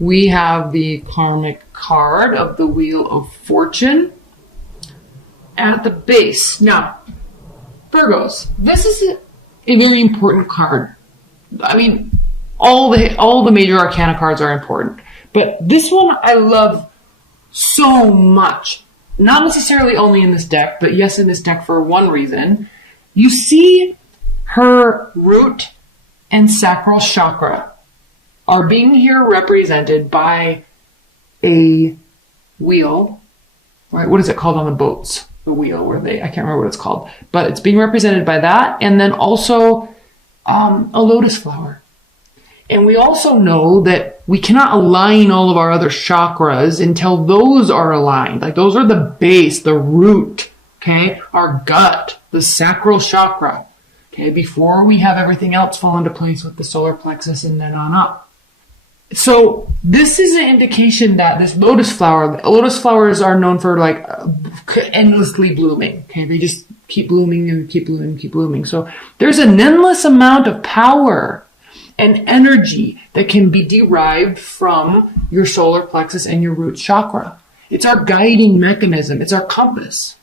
we have the karmic card of the Wheel of Fortune at the base. Now, Virgos, this is a very important card. I mean, all the major arcana cards are important, but this one I love so much. Not necessarily only in this deck, but yes, in this deck for one reason. You see her root and sacral chakra are being here represented by a wheel, right? What is it called on the boats? The wheel where I can't remember what it's called, but it's being represented by that. And then also a lotus flower. And we also know that we cannot align all of our other chakras until those are aligned. Like those are the base, the root, okay? Our gut, the sacral chakra, okay? Before we have everything else fall into place with the solar plexus and then on up. So this is an indication that this lotus flowers are known for like endlessly blooming. Okay, they just keep blooming and keep blooming, keep blooming. So there's an endless amount of power and energy that can be derived from your solar plexus and your root chakra. It's our guiding mechanism. It's our compass.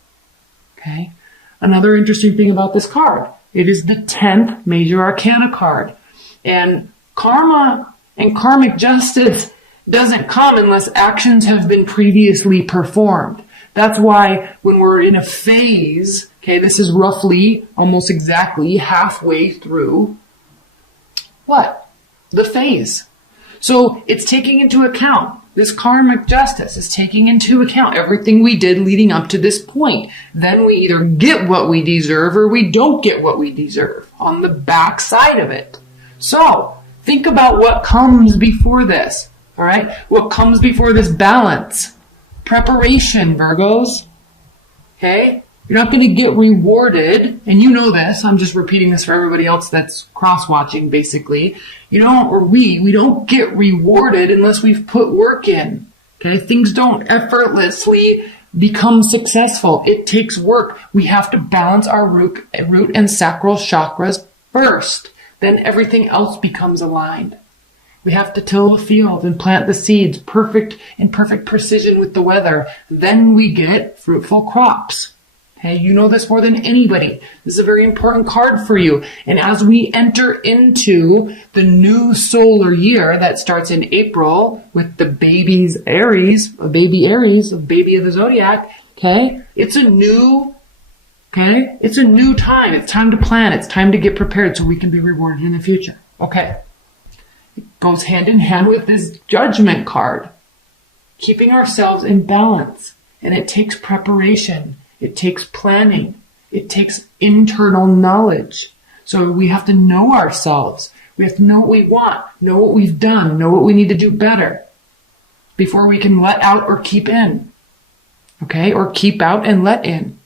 Okay. Another interesting thing about this card, it is the 10th major arcana card, and karma and karmic justice doesn't come unless actions have been previously performed. That's why when we're in a phase, okay, this is roughly, almost exactly halfway through what? The phase. So it's taking into account, this karmic justice is taking into account everything we did leading up to this point. Then we either get what we deserve or we don't get what we deserve on the back side of it. So, think about what comes before this, all right? What comes before this balance? Preparation, Virgos, okay? You're not going to get rewarded, and you know this. I'm just repeating this for everybody else that's cross-watching, basically. You know, or we don't get rewarded unless we've put work in, okay? Things don't effortlessly become successful. It takes work. We have to balance our root and sacral chakras first. Then everything else becomes aligned. We have to till the field and plant the seeds in perfect precision with the weather. Then we get fruitful crops. Okay, you know this more than anybody. This is a very important card for you. And as we enter into the new solar year that starts in April with the baby Aries, a baby of the zodiac, okay, it's a new time. It's time to plan. It's time to get prepared so we can be rewarded in the future. Okay. It goes hand in hand with this judgment card. Keeping ourselves in balance. And it takes preparation. It takes planning. It takes internal knowledge. So we have to know ourselves. We have to know what we want, know what we've done, know what we need to do better before we can let out or keep in. Okay? Or keep out and let in.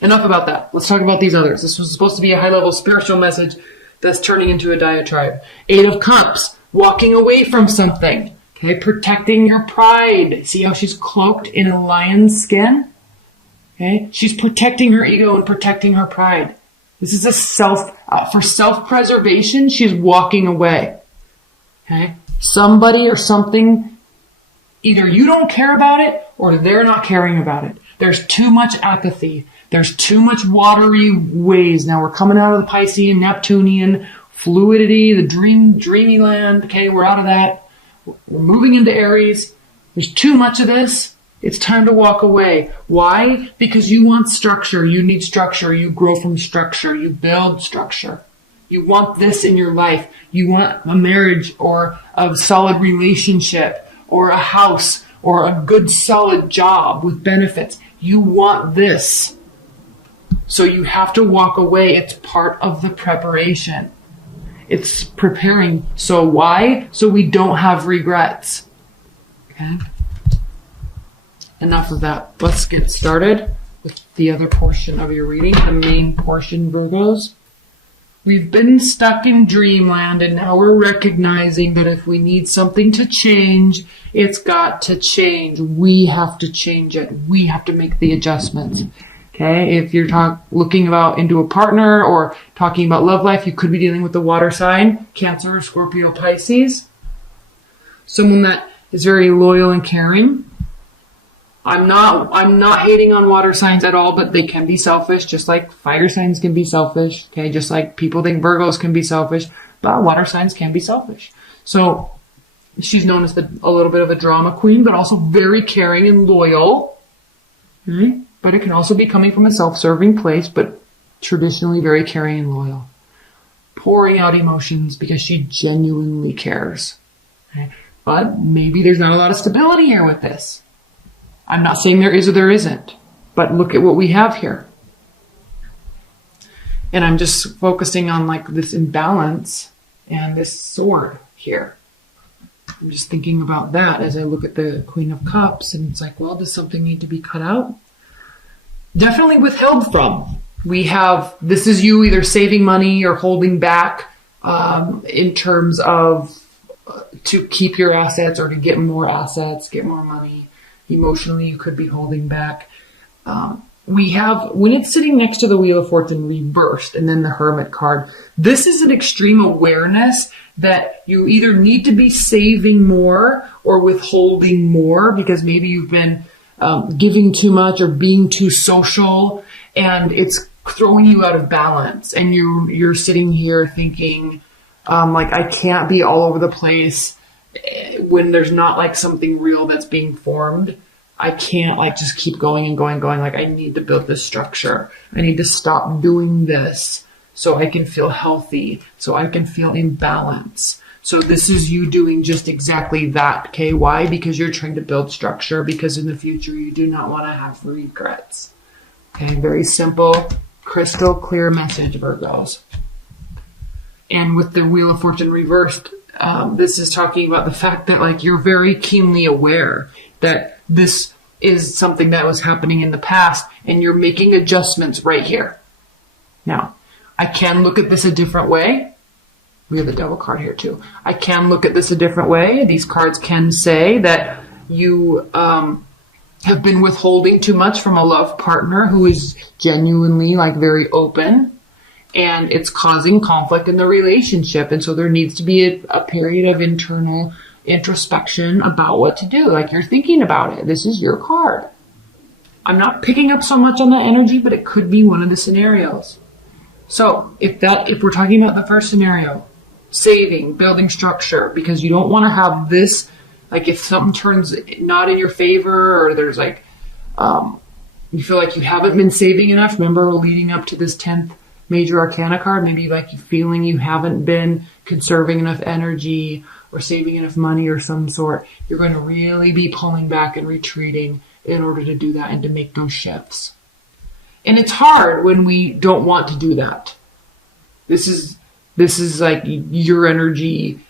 Enough about that. Let's talk about these others. This was supposed to be a high-level spiritual message that's turning into a diatribe. 8 of Cups, walking away from something. Okay, protecting your pride. See how she's cloaked in a lion's skin? Okay, she's protecting her ego and protecting her pride. This is for self-preservation, she's walking away. Okay, somebody or something, either you don't care about it or they're not caring about it. There's too much apathy. There's too much watery ways. Now we're coming out of the Piscean, Neptunian, fluidity, the dreamy land. Okay, we're out of that. We're moving into Aries. There's too much of this. It's time to walk away. Why? Because you want structure. You need structure. You grow from structure. You build structure. You want this in your life. You want a marriage or a solid relationship or a house or a good solid job with benefits. You want this. So you have to walk away. It's part of the preparation. It's preparing. So why? So we don't have regrets. Okay? Enough of that. Let's get started with the other portion of your reading, the main portion, Virgos. We've been stuck in dreamland, and now we're recognizing that if we need something to change, it's got to change. We have to change it. We have to make the adjustments. Okay, if you're looking into a partner or talking about love life, you could be dealing with the water sign, Cancer, Scorpio, Pisces. someone that is very loyal and caring. I'm not hating on water signs at all, but they can be selfish, just like fire signs can be selfish. Okay, just like people think Virgos can be selfish, but water signs can be selfish. So she's known as a little bit of a drama queen, but also very caring and loyal. Okay? But it can also be coming from a self-serving place, but traditionally very caring and loyal. Pouring out emotions because she genuinely cares. Okay? But maybe there's not a lot of stability here with this. I'm not saying there is or there isn't, but look at what we have here. And I'm just focusing on like this imbalance and this sword here. I'm just thinking about that as I look at the Queen of Cups, and it's like, well, does something need to be cut out? Definitely withheld from. We have, this is you either saving money or holding back in terms of to keep your assets or to get more assets, get more money. Emotionally, you could be holding back. We have, when it's sitting next to the Wheel of Fortune reversed and then the Hermit card, this is an extreme awareness that you either need to be saving more or withholding more because maybe you've been giving too much or being too social, and it's throwing you out of balance. And you're sitting here thinking, like, I can't be all over the place when there's not like something real that's being formed. I can't like just keep going and going. Like, I need to build this structure. I need to stop doing this so I can feel healthy, so I can feel in balance. So this is you doing just exactly that. Okay, why? Because you're trying to build structure, because in the future you do not want to have regrets. Okay, very simple, crystal clear message, Virgos. And with the Wheel of Fortune reversed, this is talking about the fact that like you're very keenly aware that this is something that was happening in the past and you're making adjustments right here. Now, I can look at this a different way. We have the Devil card here too. I can look at this a different way. These cards can say that you have been withholding too much from a love partner who is genuinely like very open, and it's causing conflict in the relationship. And so there needs to be a period of internal introspection about what to do. Like, you're thinking about it. This is your card. I'm not picking up so much on that energy, but it could be one of the scenarios. So if we're talking about the first scenario, saving, building structure, because you don't want to have this, like if something turns not in your favor, or there's like, you feel like you haven't been saving enough. Remember, leading up to this 10th major arcana card, maybe like you feeling you haven't been conserving enough energy or saving enough money or some sort. You're going to really be pulling back and retreating in order to do that and to make those shifts. And it's hard when we don't want to do that. This is like your energy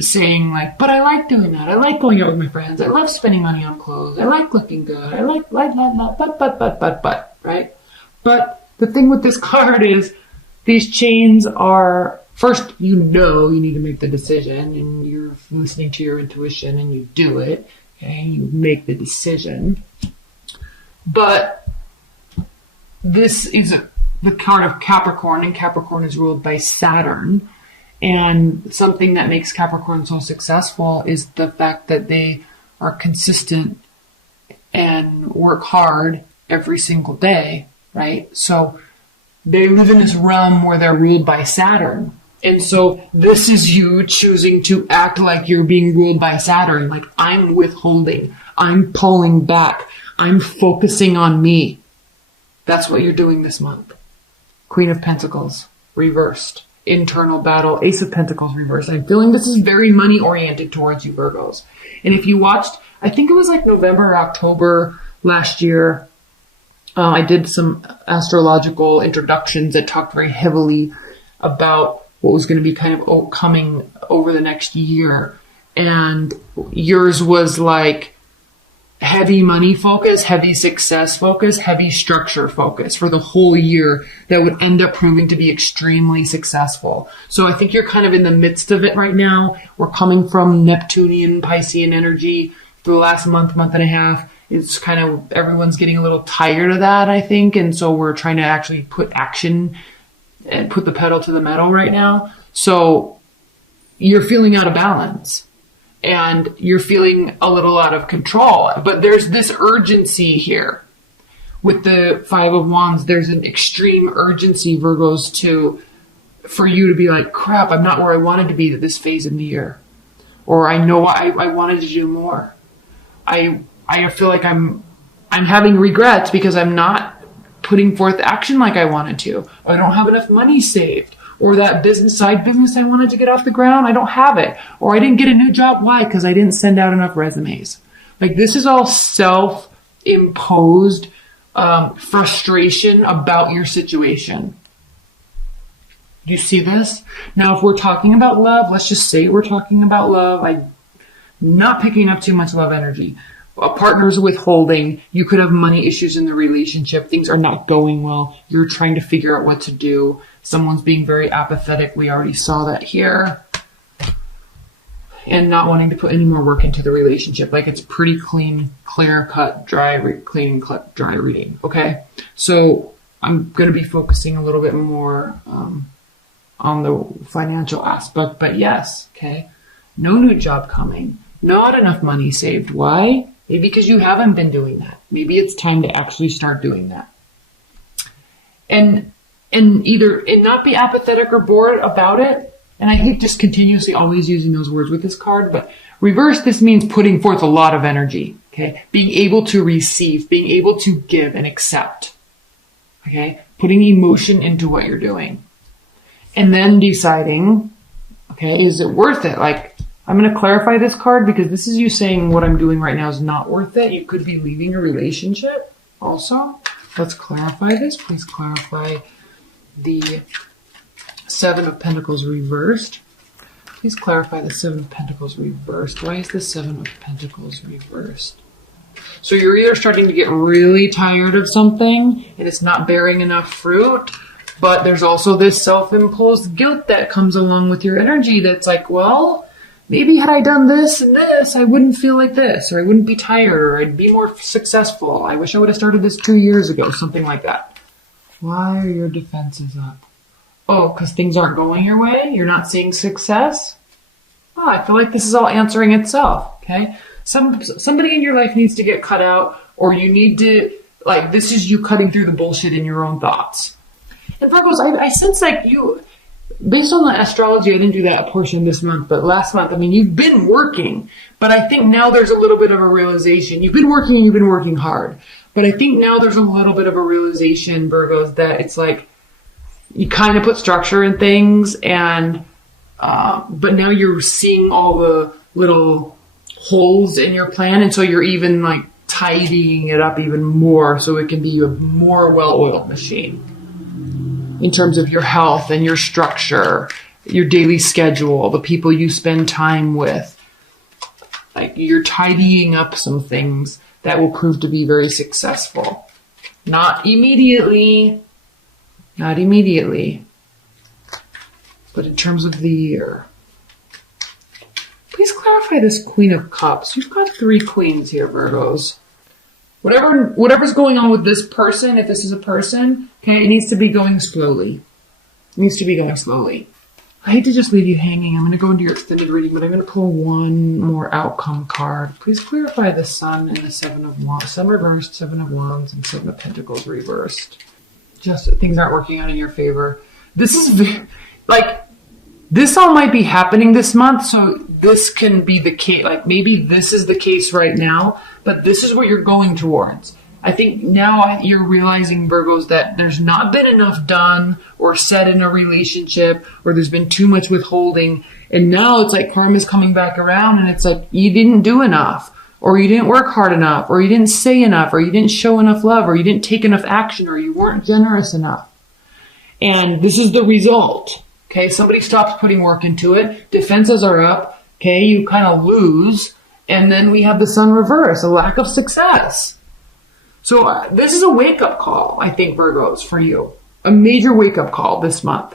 saying like, but I like doing that. I like going out with my friends. I love spending money on clothes. I like looking good. I like, but, right? But the thing with this card is these chains are, first, you need to make the decision, and you're listening to your intuition and you do it, okay? You make the decision. But this is the card of Capricorn, and Capricorn is ruled by Saturn. And something that makes Capricorn so successful is the fact that they are consistent and work hard every single day, right? So they live in this realm where they're ruled by Saturn. And so this is you choosing to act like you're being ruled by Saturn. Like, I'm withholding. I'm pulling back. I'm focusing on me. That's what you're doing this month. Queen of Pentacles, reversed. Internal battle, Ace of Pentacles, reversed. I'm feeling this is very money oriented towards you, Virgos. And if you watched, I think it was like November or October last year, I did some astrological introductions that talked very heavily about what was going to be kind of coming over the next year. And yours was like heavy money focus, heavy success focus, heavy structure focus for the whole year that would end up proving to be extremely successful. So I think you're kind of in the midst of it right now. We're coming from Neptunian, Piscean energy for the last month and a half. It's kind of, everyone's getting a little tired of that, I think. And so we're trying to actually put action and put the pedal to the metal right now. So you're feeling out of balance and you're feeling a little out of control. But there's this urgency here. With the Five of Wands, there's an extreme urgency, Virgos, for you to be like, crap, I'm not where I wanted to be at this phase in the year. Or I know I wanted to do more. I feel like I'm having regrets because I'm not putting forth action like I wanted to. Or I don't have enough money saved. Or that side business I wanted to get off the ground, I don't have it. Or I didn't get a new job. Why? Because I didn't send out enough resumes. Like, this is all self-imposed frustration about your situation. Do you see this? Now, if we're talking about love, let's just say we're talking about love. I'm not picking up too much love energy. A partner's withholding. You could have money issues in the relationship. Things are not going well. You're trying to figure out what to do. Someone's being very apathetic. We already saw that here. And not wanting to put any more work into the relationship. Like, it's pretty clean, clear cut, clean cut, dry reading. Okay. So I'm going to be focusing a little bit more, on the financial aspect, but yes. Okay. No new job coming. Not enough money saved. Why? Maybe because you haven't been doing that. Maybe it's time to actually start doing that. And not be apathetic or bored about it. And I hate just continuously always using those words with this card, but reverse, this means putting forth a lot of energy. Okay. Being able to receive, being able to give and accept. Okay. Putting emotion into what you're doing. And then deciding, okay, is it worth it? Like, I'm going to clarify this card because this is you saying what I'm doing right now is not worth it. You could be leaving a relationship also. Let's clarify this. Please clarify the Seven of Pentacles reversed. Please clarify the Seven of Pentacles reversed. Why is the Seven of Pentacles reversed? So you're either starting to get really tired of something and it's not bearing enough fruit, but there's also this self-imposed guilt that comes along with your energy that's like, well, maybe had I done this and this, I wouldn't feel like this, or I wouldn't be tired, or I'd be more successful. I wish I would have started this 2 years ago, something like that. Why are your defenses up? Oh, because things aren't going your way? You're not seeing success? Oh, I feel like this is all answering itself, okay? Somebody in your life needs to get cut out, or you need to, like, this is you cutting through the bullshit in your own thoughts. And Virgos, I sense like you, based on the astrology, I didn't do that portion this month, but last month, I mean, you've been working, but I think now there's a little bit of a realization. You've been working and you've been working hard, but I think now there's a little bit of a realization, Virgos, that it's like, you kind of put structure in things and, but now you're seeing all the little holes in your plan. And so you're even like tidying it up even more so it can be a more well-oiled machine in terms of your health and your structure, your daily schedule, the people you spend time with. Like, you're tidying up some things that will prove to be very successful. Not immediately, but in terms of the year. Please clarify this Queen of Cups. You've got 3 queens here, Virgos. Whatever's going on with this person, if this is a person, okay, it needs to be going slowly. I hate to just leave you hanging. I'm going to go into your extended reading, but I'm going to pull one more outcome card. Please clarify the Sun and the Seven of Wands. Sun reversed, Seven of Wands, and Seven of Pentacles reversed. Just things aren't working out in your favor. This is this all might be happening this month, so this can be the case. Like, maybe this is the case right now, but this is what you're going towards. I think now you're realizing, Virgos, that there's not been enough done or said in a relationship, or there's been too much withholding. And now it's like karma's coming back around and it's like you didn't do enough, or you didn't work hard enough, or you didn't say enough, or you didn't show enough love, or you didn't take enough action, or you weren't generous enough. And this is the result. Okay, somebody stops putting work into it. Defenses are up. Okay, you kind of lose. And then we have the Sun reverse, a lack of success. So this is a wake-up call, I think, Virgos, for you. A major wake-up call this month.